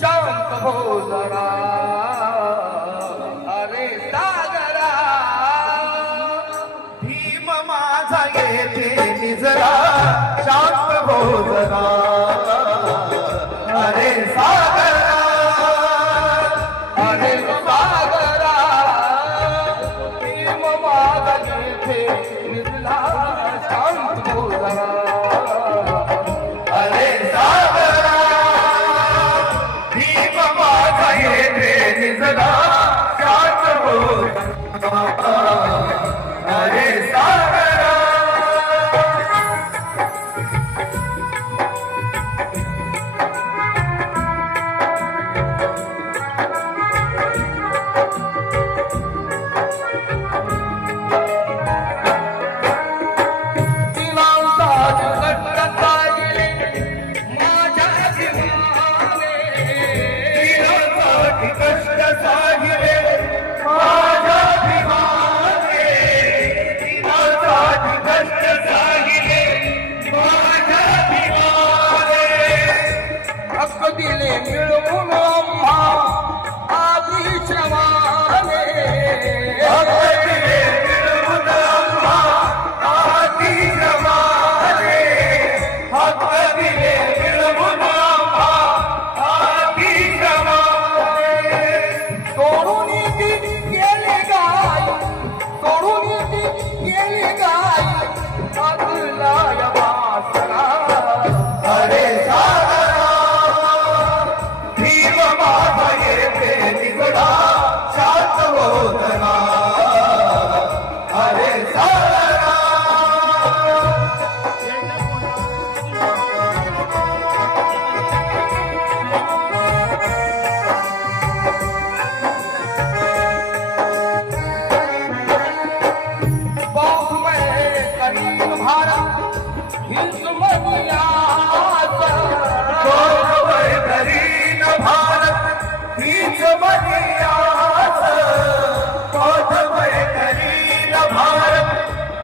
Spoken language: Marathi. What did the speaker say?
शांत हो जरा अरे सागरा भीम माझा येते जरा शांत हो जरा अरे सागरा. Yeah, it's a dog. Shots of wood. গরু Hara, Hindu Mahuya.